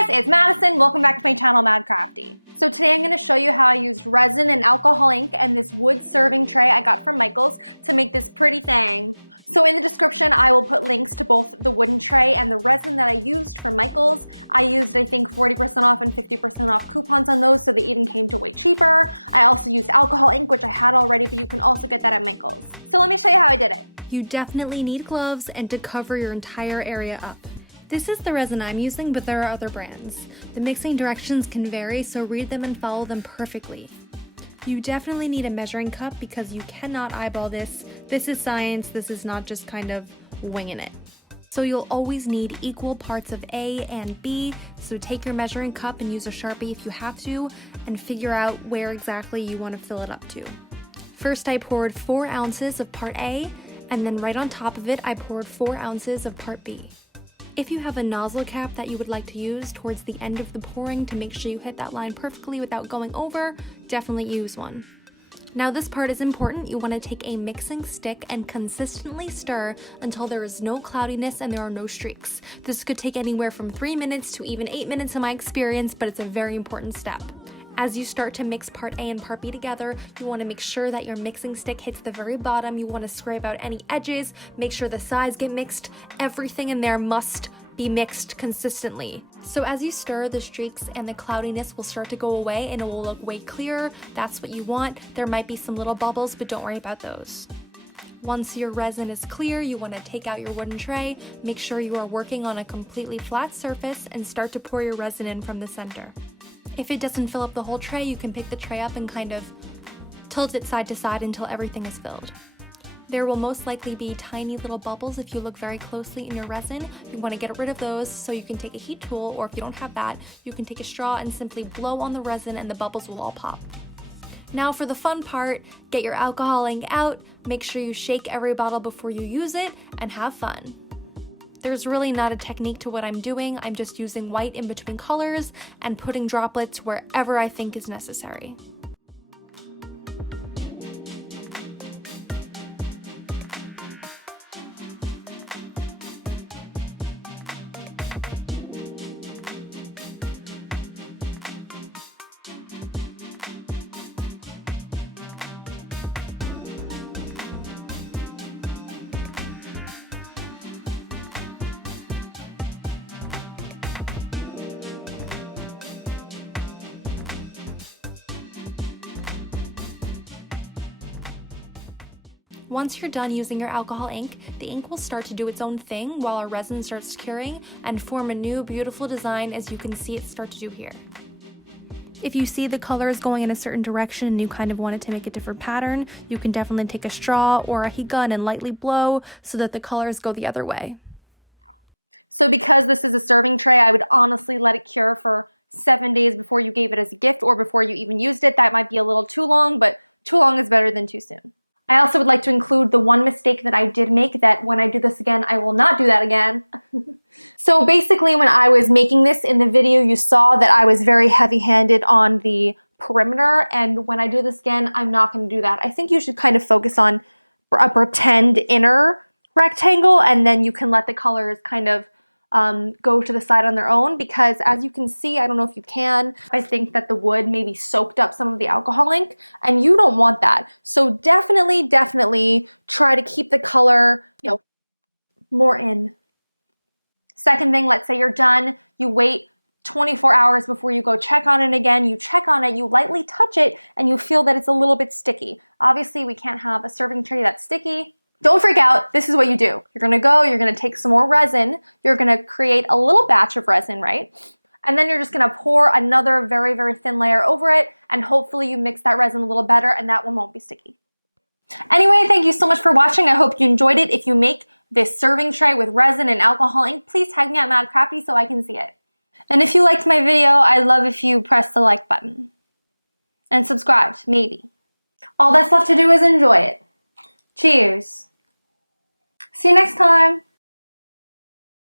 Hey guys, it's Madison. Welcome back to my channel, MaddCrafty. So today I'm going to show you how I used resin and alcohol ink and this wood serving tray I got from Michaels to make this pretty thing. So in the description I will put links to both the wooden tray and the resin that I used from Michaels. I used I think 40% off and 50% off coupons on those, so they even came to way cheaper. I also used alcohol ink, which I had already, but you can also get that at Michaels. So let me show you how I did it. You definitely need gloves and to cover your entire area up. This is the resin I'm using, but there are other brands. The mixing directions can vary, so read them and follow them perfectly. You definitely need a measuring cup because you cannot eyeball this. This is science, this is not just kind of winging it. So you'll always need equal parts of A and B, so take your measuring cup and use a Sharpie if you have to, and figure out where exactly you want to fill it up to. First I poured 4 ounces of part A, and then right on top of it I poured 4 ounces of part B. If you have a nozzle cap that you would like to use towards the end of the pouring to make sure you hit that line perfectly without going over, definitely use one. Now this part is important. You want to take a mixing stick and consistently stir until there is no cloudiness and there are no streaks. This could take anywhere from 3 minutes to even 8 minutes in my experience, but it's a very important step. As you start to mix part A and part B together, you want to make sure that your mixing stick hits the very bottom. You want to scrape out any edges, make sure the sides get mixed. Everything in there must be mixed consistently. So as you stir, the streaks and the cloudiness will start to go away and it will look way clearer. That's what you want. There might be some little bubbles, but don't worry about those. Once your resin is clear, you want to take out your wooden tray, make sure you are working on a completely flat surface, and start to pour your resin in from the center. If it doesn't fill up the whole tray, you can pick the tray up and kind of tilt it side to side until everything is filled. There will most likely be tiny little bubbles if you look very closely in your resin. You want to get rid of those, so you can take a heat tool, or if you don't have that, you can take a straw and simply blow on the resin and the bubbles will all pop. Now for the fun part, get your alcohol ink out, make sure you shake every bottle before you use it, and have fun. There's really not a technique to what I'm doing. I'm just using white in between colors and putting droplets wherever I think is necessary. Once you're done using your alcohol ink, the ink will start to do its own thing while our resin starts curing and form a new beautiful design, as you can see it start to do here. If you see the colors going in a certain direction and you kind of want it to make a different pattern, you can definitely take a straw or a heat gun and lightly blow so that the colors go the other way. So because this is a serving tray, I would honestly let it cure for 7 days before you gave it as a gift or before you even used it. That might be a little too long, but too long is better than too soon. I also would like to include the one mistake that I did make, that when I do this again, I will not do that again. So basically when I was making this in the video, you saw that I was very heavy-handed on the perimeter, and when I do this again, I'm not going to do that. I think you should kind of focus on a pretend inner rectangle, and then you can let the colors kind of go to the side on their own, because as you can see, I don't know if you can, I think that the wood maybe soaked up some of the alcohol ink, and you don't want that. So definitely try to keep the color, you know, more in. Second thing, let's say you're done, you wait 24 hours before you go check on it again. You check on it, you lightly touch it, and you feel that it's a little bit sticky. Obviously, we can't have a serving tray that's sticky. Don't freak out, this is what you do. You're gonna take some more resin, you're gonna create a little batch of resin, right? And then you're just gonna pour another very thin layer over it, and hopefully you mix that resin a little better and that one won't be sticky. Anyway, thank you so much for watching. I hope you enjoyed it. If you make this serving tray with resin and alcohol ink, please tag me at MaddCrafty so I can see it. And if you liked my video, I'd love if you press the like button. And subscribed, maybe. All that's left to do is enjoy it. Cheers. See you next time.